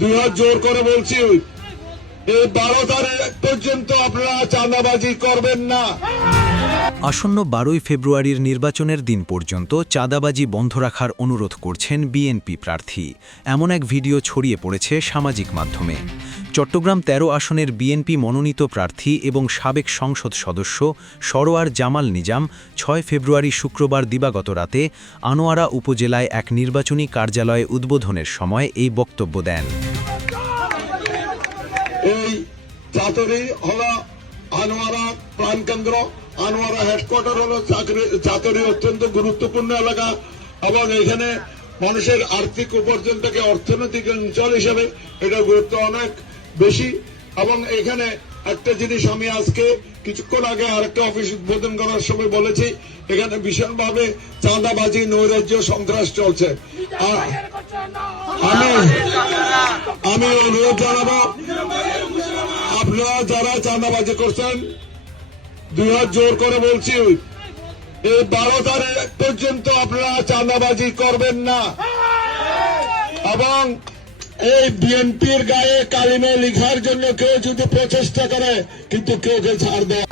দুই হাত জোর করে বলছি, এই 12 তারিখ পর্যন্ত আপনারা চাঁদাবাজি করবেন না। আসন্ন 12ই ফেব্রুয়ারির নির্বাচনের দিন পর্যন্ত চাঁদাবাজি বন্ধ রাখার অনুরোধ করছেন বিএনপি প্রার্থী। এমন এক ভিডিও ছড়িয়ে পড়েছে সামাজিক মাধ্যমে। চট্টগ্রাম 13 আসনের বিএনপি মনোনীত প্রার্থী এবং সাবেক সংসদ সদস্য সরোয়ার জামাল নিজাম 6 ফেব্রুয়ারি শুক্রবার দিবাগত রাতে আনোয়ারা উপজেলায় এক নির্বাচনী কার্যালয়ে উদ্বোধনের সময় এই বক্তব্য দেন। এই চাতুরি হলো আনোয়ারা প্রাণকেন্দ্র, আনোয়ারা হেডকোয়ার্টার হলো চাতুরি অত্যন্ত গুরুত্বপূর্ণ এলাকা এবং এখানে মানুষের আর্থিক উপার্জন থেকে অর্থনৈতিক অঞ্চল হিসেবে এটা গুরুত্ব অনেক বেশি। এবং এখানে একটা জিনিস আমি আজকে কিছুক্ষণ আগে আরেকটা অফিস উদ্বোধন করার সময় বলেছি, এখানে ভীষণভাবে চাঁদাবাজি, নৈরাজ্য, সন্ত্রাস চলছে। আমি অনুরোধ জানাবো, আপনারা যারা চাঁদাবাজি করছেন, 2 হাত জোর করে বলছি, এই 12 তারিখ পর্যন্ত আপনারা চাঁদাবাজি করবেন না। এবং এই বিএনপির গায়ে কালিমে লিখার জন্য কেউ যদি প্রচেষ্টা করে, কিন্তু কেউ ছাড় দেয়।